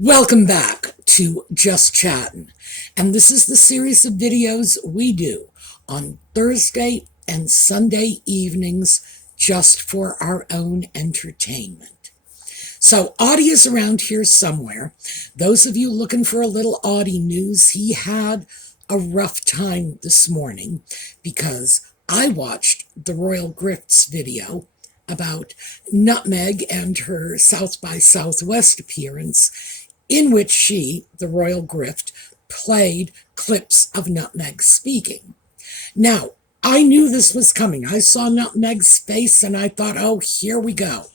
Welcome back to Just Chattin', and this is the series of videos we do on Thursday and Sunday evenings just for our own entertainment. So Audie is around here somewhere. Those of you looking for a little Audie news, he had a rough time this morning because I watched the Royal Grifts video about Nutmeg and her South by Southwest appearance, in which she, the Royal Grift, played clips of Nutmeg speaking. Now, I knew this was coming. I saw Nutmeg's face and I thought, oh, here we go.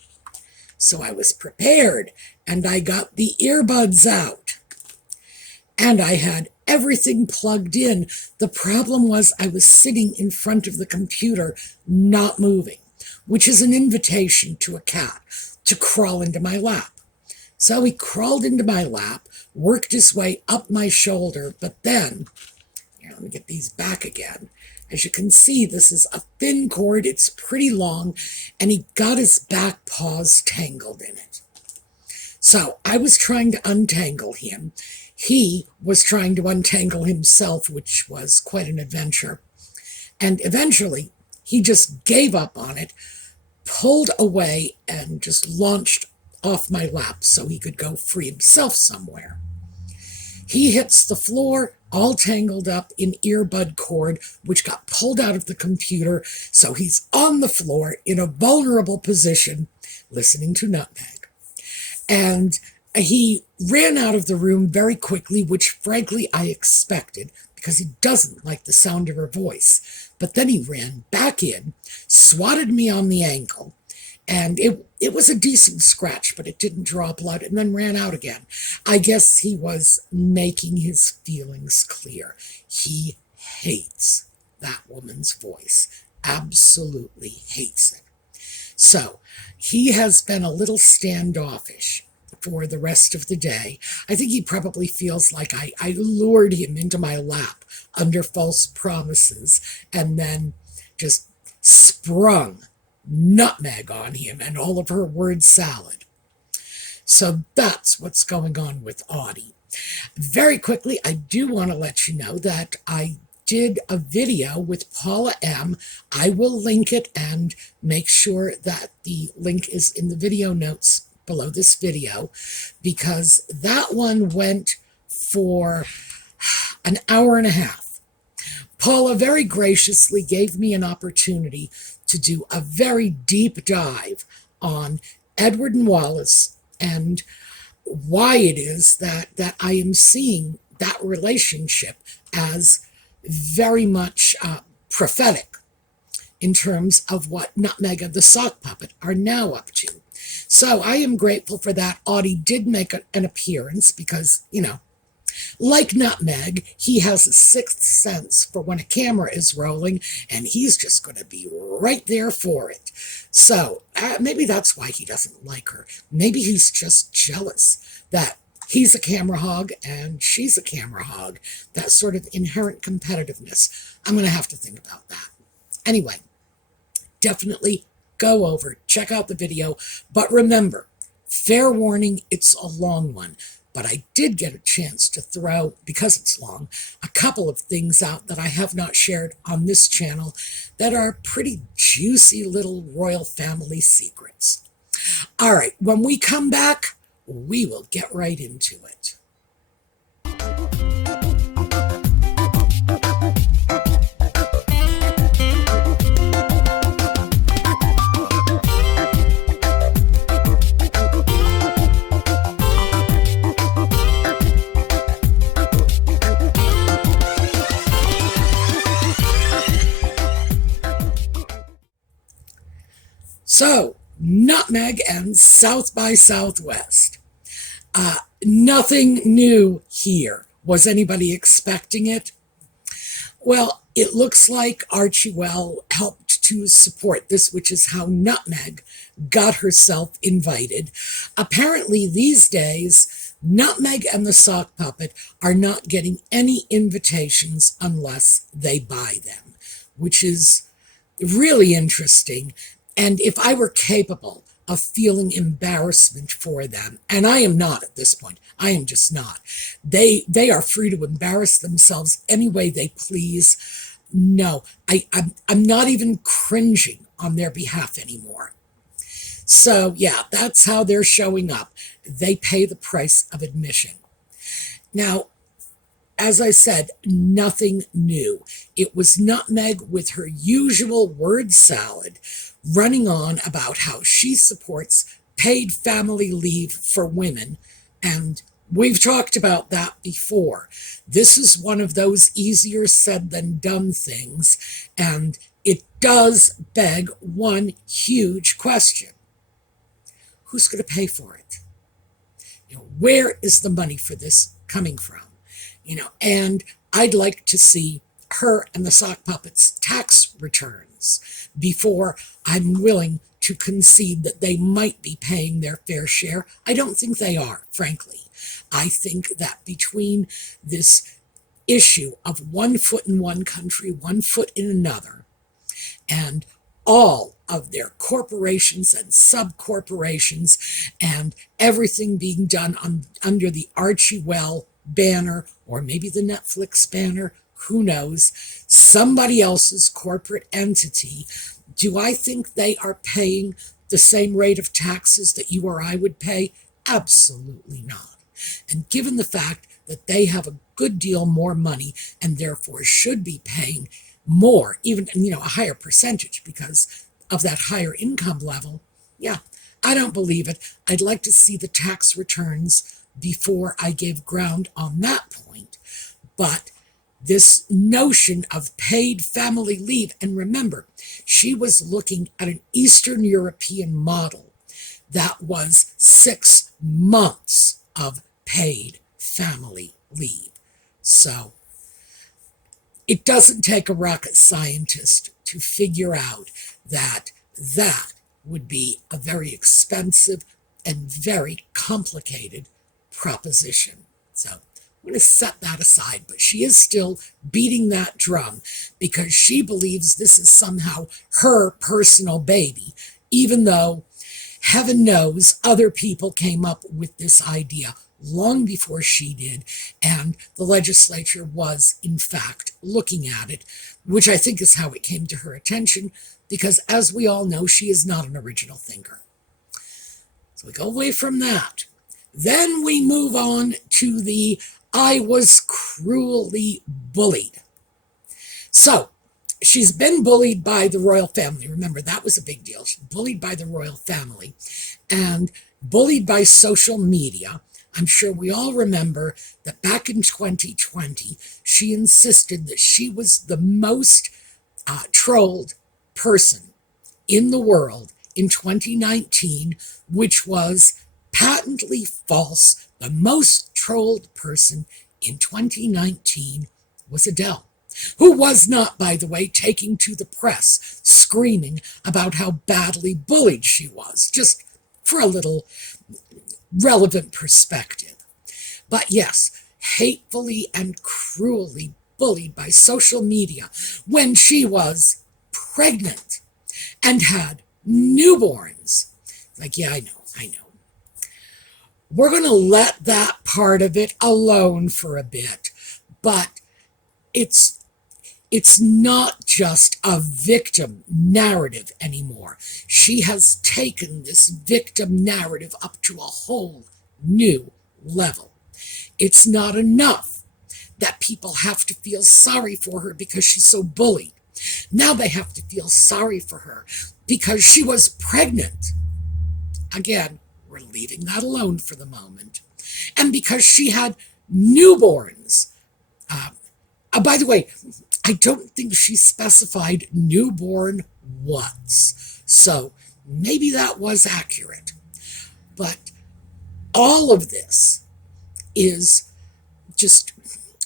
So I was prepared and I got the earbuds out. And I had everything plugged in. The problem was I was sitting in front of the computer, not moving, which is an invitation to a cat to crawl into my lap. So he crawled into my lap, worked his way up my shoulder, but then, here, let me get these back again. As you can see, this is a thin cord, it's pretty long, and he got his back paws tangled in it. So I was trying to untangle him. He was trying to untangle himself, which was quite an adventure. And eventually, he just gave up on it, pulled away, and just launched off my lap so he could go free himself somewhere. He hits the floor, all tangled up in earbud cord, which got pulled out of the computer, so he's on the floor in a vulnerable position, listening to Nutmeg. And he ran out of the room very quickly, which frankly I expected, because he doesn't like the sound of her voice. But then he ran back in, swatted me on the ankle, and it was a decent scratch, but it didn't draw blood, and then ran out again. I guess he was making his feelings clear. He hates that woman's voice. Absolutely hates it. So he has been a little standoffish for the rest of the day. I think he probably feels like I lured him into my lap under false promises and then just sprung Nutmeg on him and all of her word salad. So that's what's going on with Audie. Very quickly, I do want to let you know that I did a video with Paula M. I will link it and make sure that the link is in the video notes below this video, because that one went for an hour and a half. Paula very graciously gave me an opportunity to do a very deep dive on Edward and Wallace and why it is that I am seeing that relationship as very much prophetic in terms of what Nutmeg and the sock puppet are now up to. So I am grateful for that. Audie did make an appearance because, you know, like Nutmeg, he has a sixth sense for when a camera is rolling, and he's just going to be right there for it. So maybe that's why he doesn't like her. Maybe he's just jealous that he's a camera hog and she's a camera hog. That sort of inherent competitiveness. I'm going to have to think about that. Anyway, definitely go over, check out the video. But remember, fair warning, it's a long one. But I did get a chance to throw, because it's long, a couple of things out that I have not shared on this channel that are pretty juicy little royal family secrets. All right, when we come back, we will get right into it. So, Nutmeg and South by Southwest. Nothing new here. Was anybody expecting it? Well, it looks like Archie Well helped to support this, which is how Nutmeg got herself invited. Apparently, these days, Nutmeg and the sock puppet are not getting any invitations unless they buy them, which is really interesting. And if I were capable of feeling embarrassment for them. And I am not at this point. I am just not. They are free to embarrass themselves any way they please. No, I'm not even cringing on their behalf anymore. So yeah, that's how they're showing up. They pay the price of admission. Now, as I said, nothing new. It was Nutmeg with her usual word salad, running on about how she supports paid family leave for women. And we've talked about that before. This is one of those easier said than done things. And it does beg one huge question. Who's going to pay for it? Where is the money for this coming from? And I'd like to see her and the sock puppets' tax returns before I'm willing to concede that they might be paying their fair share. I don't think they are, frankly. I think that between this issue of 1 foot in one country, 1 foot in another, and all of their corporations and sub-corporations and everything being done under the Archie Well banner, or maybe the Netflix banner, who knows, somebody else's corporate entity, do I think they are paying the same rate of taxes that you or I would pay? Absolutely not. And given the fact that they have a good deal more money and therefore should be paying more, even, a higher percentage because of that higher income level, yeah, I don't believe it. I'd like to see the tax returns before I gave ground on that point. But this notion of paid family leave, and remember, she was looking at an Eastern European model that was 6 months of paid family leave. So it doesn't take a rocket scientist to figure out that that would be a very expensive and very complicated proposition. So I'm going to set that aside, but she is still beating that drum because she believes this is somehow her personal baby, even though heaven knows other people came up with this idea long before she did, and the legislature was, in fact, looking at it, which I think is how it came to her attention, because as we all know, she is not an original thinker. So we go away from that. Then we move on to the I was cruelly bullied. So she's been bullied by the royal family. Remember, that was a big deal. She's bullied by the royal family and bullied by social media. I'm sure we all remember that back in 2020, she insisted that she was the most trolled person in the world in 2019, which was patently false. The most trolled person in 2019 was Adele, who was not, by the way, taking to the press, screaming about how badly bullied she was, just for a little relevant perspective. But yes, hatefully and cruelly bullied by social media when she was pregnant and had newborns. Like, yeah, I know. We're going to let that part of it alone for a bit, but it's not just a victim narrative anymore. She has taken this victim narrative up to a whole new level. It's not enough that people have to feel sorry for her because she's so bullied. Now they have to feel sorry for her because she was pregnant. Again, we're leaving that alone for the moment. And because she had newborns. By the way, I don't think she specified newborn once. So maybe that was accurate. But all of this is just,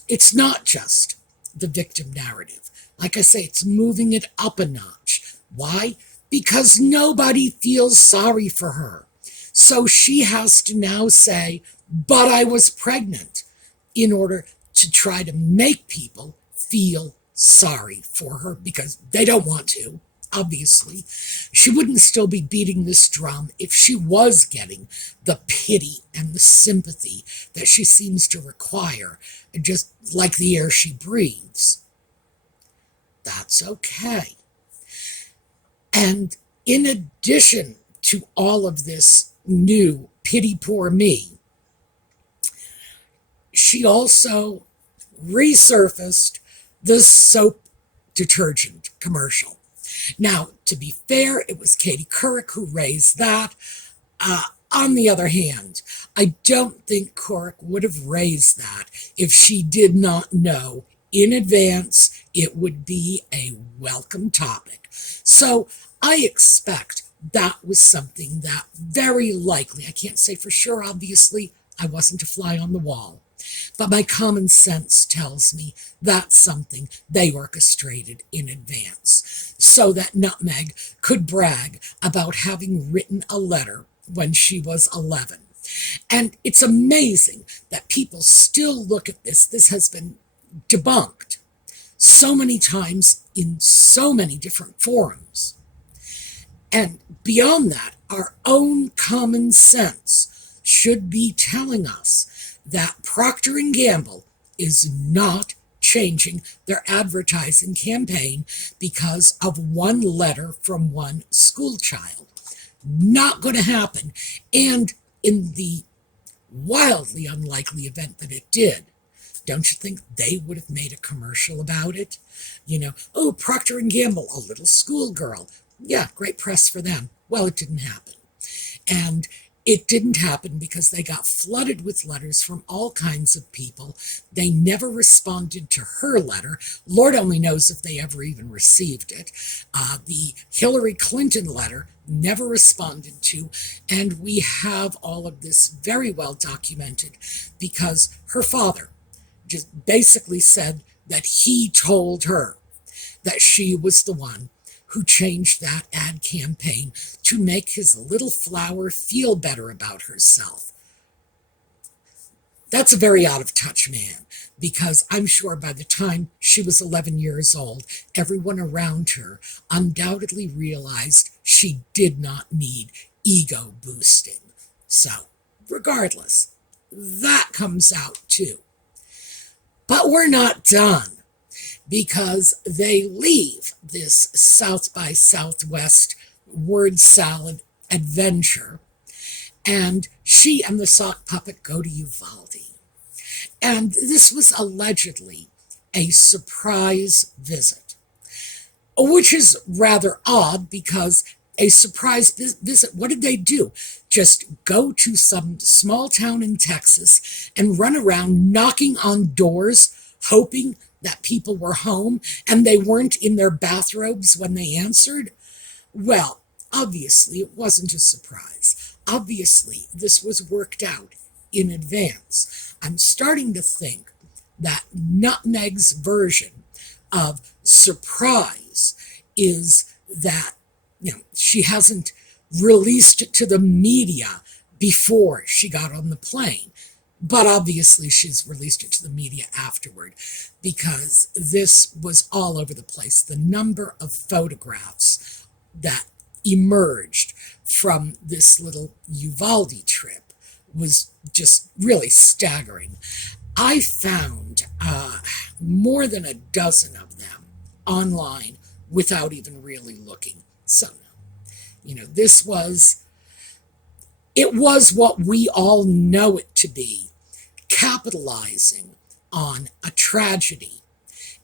it's not just the victim narrative. Like I say, it's moving it up a notch. Why? Because nobody feels sorry for her. So she has to now say, but I was pregnant, in order to try to make people feel sorry for her because they don't want to. obviously, she wouldn't still be beating this drum if she was getting the pity and the sympathy that she seems to require, just like the air she breathes. That's okay. And in addition to all of this new pity poor me, she also resurfaced the soap detergent commercial. Now, to be fair, it was Katie Couric who raised that. On the other hand, I don't think Couric would have raised that if she did not know in advance it would be a welcome topic. So I expect that was something that very likely, I can't say for sure, obviously, I wasn't a fly on the wall, but my common sense tells me that's something they orchestrated in advance so that Nutmeg could brag about having written a letter when she was 11. And it's amazing that people still look at this. This has been debunked so many times in so many different forums. And beyond that, our own common sense should be telling us that Procter & Gamble is not changing their advertising campaign because of one letter from one school child. Not going to happen. And in the wildly unlikely event that it did, don't you think they would have made a commercial about it? Oh, Procter & Gamble, a little schoolgirl. Yeah, great press for them. Well, it didn't happen. And it didn't happen because they got flooded with letters from all kinds of people. They never responded to her letter. Lord only knows if they ever even received it. The Hillary Clinton letter never responded to. And we have all of this very well documented because her father just basically said that he told her that she was the one who changed that ad campaign to make his little flower feel better about herself. That's a very out of touch man, because I'm sure by the time she was 11 years old, everyone around her undoubtedly realized she did not need ego boosting. So, regardless, that comes out too. But we're not done, because they leave this South by Southwest word salad adventure, and she and the sock puppet go to Uvalde. And this was allegedly a surprise visit, which is rather odd because a surprise visit, what did they do? Just go to some small town in Texas and run around knocking on doors, hoping that people were home and they weren't in their bathrobes when they answered? Well, obviously it wasn't a surprise. Obviously this was worked out in advance. I'm starting to think that Nutmeg's version of surprise is that, she hasn't released it to the media before she got on the plane. But obviously she's released it to the media afterward, because this was all over the place. The number of photographs that emerged from this little Uvalde trip was just really staggering. I found more than a dozen of them online without even really looking. So, it was what we all know it to be, capitalizing on a tragedy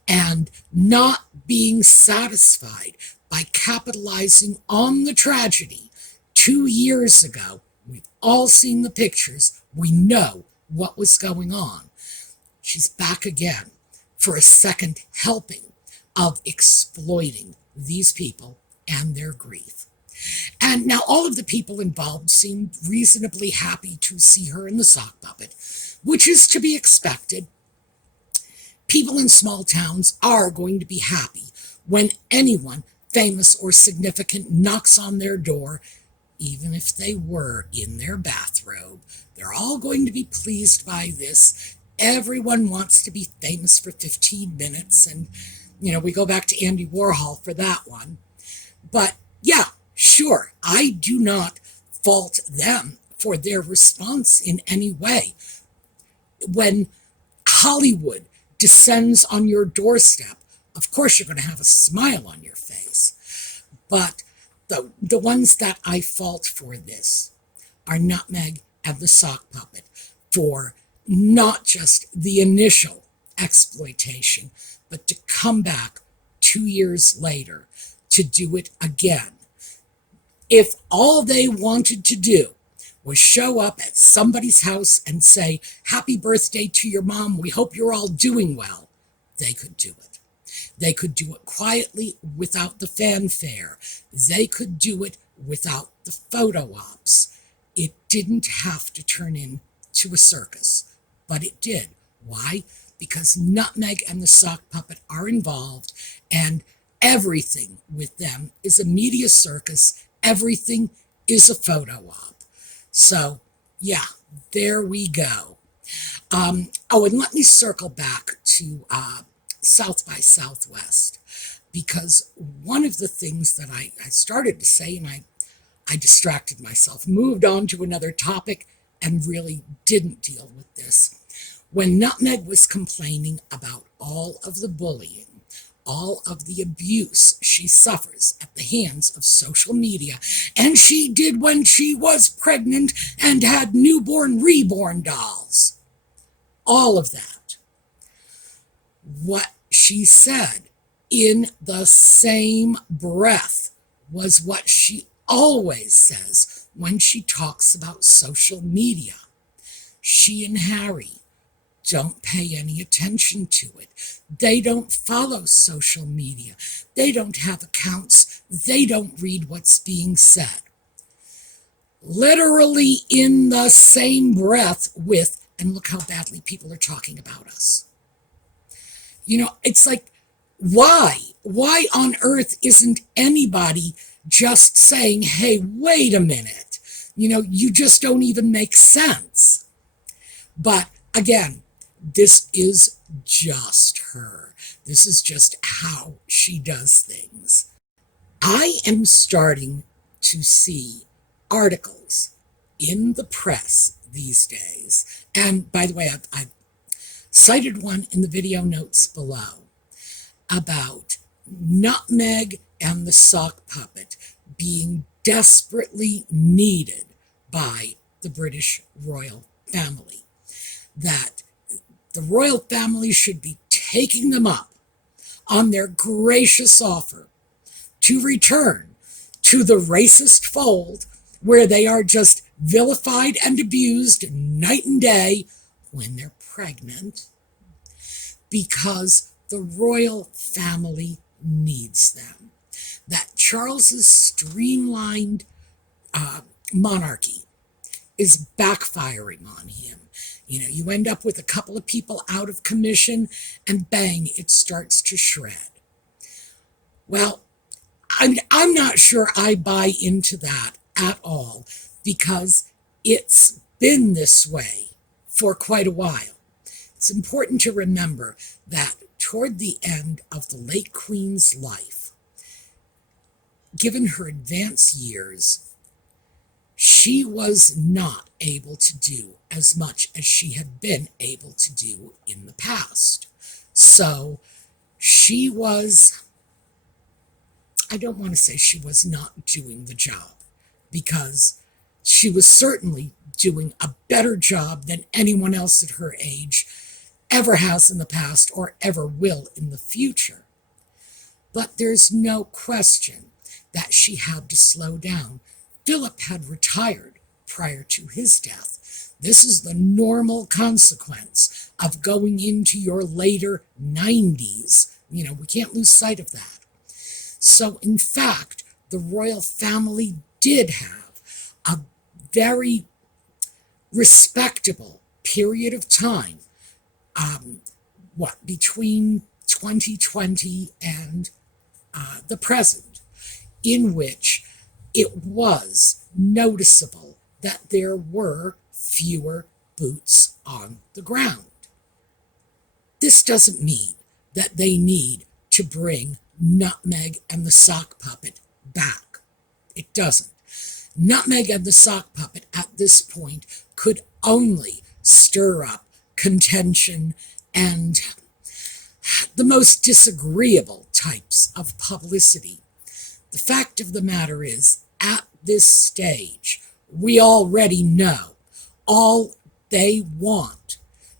and not being satisfied by capitalizing on the tragedy. 2 years ago, we've all seen the pictures. We know what was going on. She's back again for a second helping of exploiting these people and their grief. And now all of the people involved seemed reasonably happy to see her in the sock puppet, which is to be expected. People in small towns are going to be happy when anyone famous or significant knocks on their door, even if they were in their bathrobe. They're all going to be pleased by this. Everyone wants to be famous for 15 minutes, and we go back to Andy Warhol for that one. But yeah, sure, I do not fault them for their response in any way. When Hollywood descends on your doorstep, of course you're going to have a smile on your face. But the ones that I fault for this are Nutmeg and the sock puppet, for not just the initial exploitation, but to come back 2 years later to do it again. If all they wanted to do was show up at somebody's house and say, "Happy birthday to your mom, we hope you're all doing well," they could do it. They could do it quietly without the fanfare. They could do it without the photo ops. It didn't have to turn into a circus, but it did. Why? Because Nutmeg and the sock puppet are involved, and everything with them is a media circus. Everything is a photo op. So, yeah, there we go. Oh, and let me circle back to South by Southwest, because one of the things that I started to say, and I distracted myself, moved on to another topic, and really didn't deal with this. When Nutmeg was complaining about all of the bullying, all of the abuse she suffers at the hands of social media, and she did when she was pregnant and had newborn reborn dolls, all of that, what she said in the same breath was what she always says when she talks about social media. She and Harry don't pay any attention to it. They don't follow social media. They don't have accounts. They don't read what's being said. Literally in the same breath with, and look how badly people are talking about us. You know, it's like, why? Why on earth isn't anybody just saying, "Hey, wait a minute. You know, you just don't even make sense." But again, this is just her. This is just how she does things. I am starting to see articles in the press these days. And by the way, I've cited one in the video notes below about Nutmeg and the sock puppet being desperately needed by the British royal family. That the royal family should be taking them up on their gracious offer to return to the racist fold where they are just vilified and abused night and day when they're pregnant, because the royal family needs them. That Charles's streamlined monarchy is backfiring on him. You know, you end up with a couple of people out of commission, and bang, it starts to shred. Well, I'm not sure I buy into that at all, because it's been this way for quite a while. It's important to remember that toward the end of the late Queen's life, given her advanced years, she was not able to do as much as she had been able to do in the past. So she was, I don't want to say she was not doing the job, because she was certainly doing a better job than anyone else at her age ever has in the past or ever will in the future. But there's no question that she had to slow down. Philip had retired prior to his death. This is the normal consequence of going into your later 90s. You know, we can't lose sight of that. So, in fact, the royal family did have a very respectable period of time, between 2020 and the present, in which it was noticeable that there were fewer boots on the ground. This doesn't mean that they need to bring Nutmeg and the sock puppet back. It doesn't. Nutmeg and the sock puppet at this point could only stir up contention and the most disagreeable types of publicity. The fact of the matter is, at this stage, we already know all they want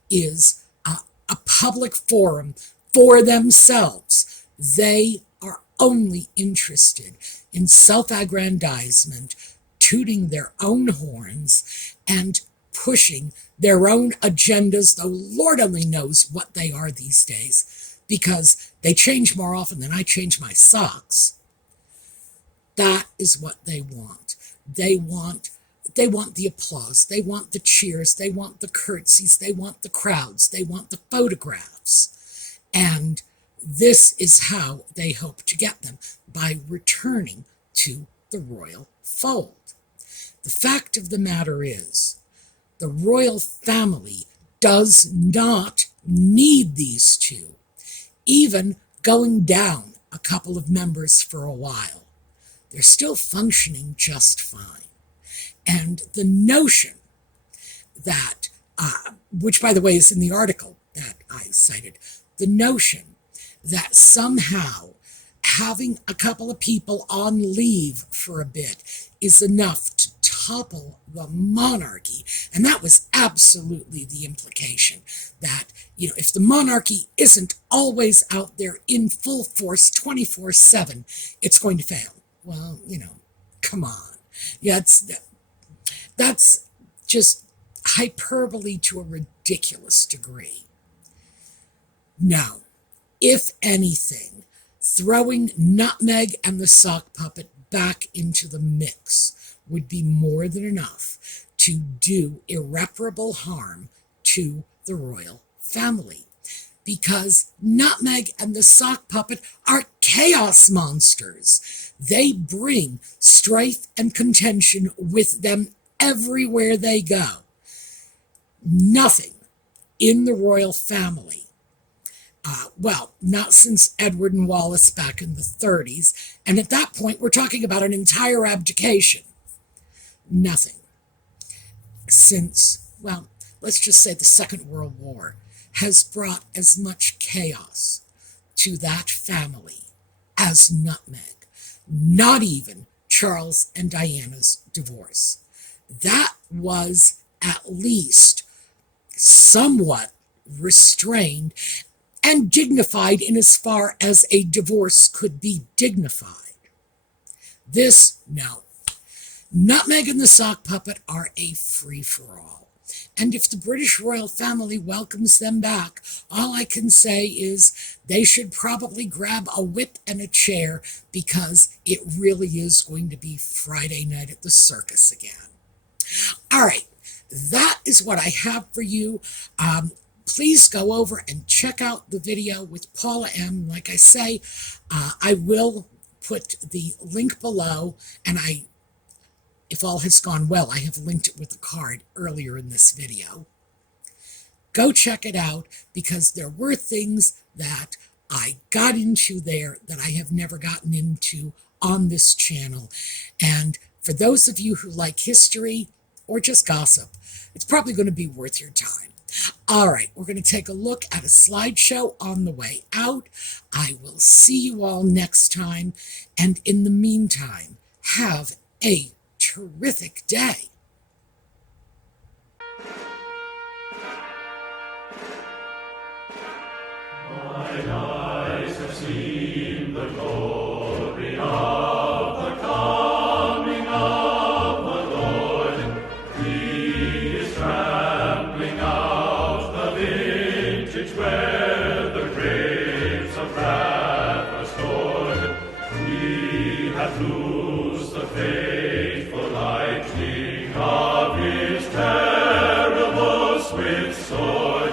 is a public forum for themselves. They are only interested in self-aggrandizement, tooting their own horns, and pushing their own agendas, though Lord only knows what they are these days, because they change more often than I change my socks. That is what they want. They want the applause. They want the cheers. They want the curtsies. They want the crowds. They want the photographs. And this is how they hope to get them, by returning to the royal fold. The fact of the matter is, the royal family does not need these two, even going down a couple of members for a while. They're still functioning just fine. And the notion that, which by the way is in the article that I cited, the notion that somehow having a couple of people on leave for a bit is enough to topple the monarchy. And that was absolutely the implication, that, if the monarchy isn't always out there in full force 24/7, it's going to fail. Well, come on. Yeah, that's just hyperbole to a ridiculous degree. No, if anything, throwing Nutmeg and the sock puppet back into the mix would be more than enough to do irreparable harm to the royal family. Because Nutmeg and the sock puppet are chaos monsters. They bring strife and contention with them everywhere they go. Nothing in the royal family, not since Edward and Wallace back in the 30s, and at that point we're talking about an entire abdication. Nothing since, let's just say the Second World War has brought as much chaos to that family as Nutmeg. Not even Charles and Diana's divorce. That was at least somewhat restrained and dignified in as far as a divorce could be dignified. This, no. Nutmeg and the sock puppet are a free-for-all. And if the British royal family welcomes them back, all I can say is they should probably grab a whip and a chair, because it really is going to be Friday night at the circus again. All right, that is what I have for you. Please go over and check out the video with Paula M. Like I say, I will put the link below, and if all has gone well, I have linked it with a card earlier in this video. Go check it out, because there were things that I got into there that I have never gotten into on this channel. And for those of you who like history or just gossip, it's probably going to be worth your time. All right, we're going to take a look at a slideshow on the way out. I will see you all next time. And in the meantime, have a terrific day. Mine eyes have seen the glory of the coming of the Lord. He is trampling out the vintage where the grapes of wrath are stored. He hath loosed the fateful lightning of his terrible swift sword.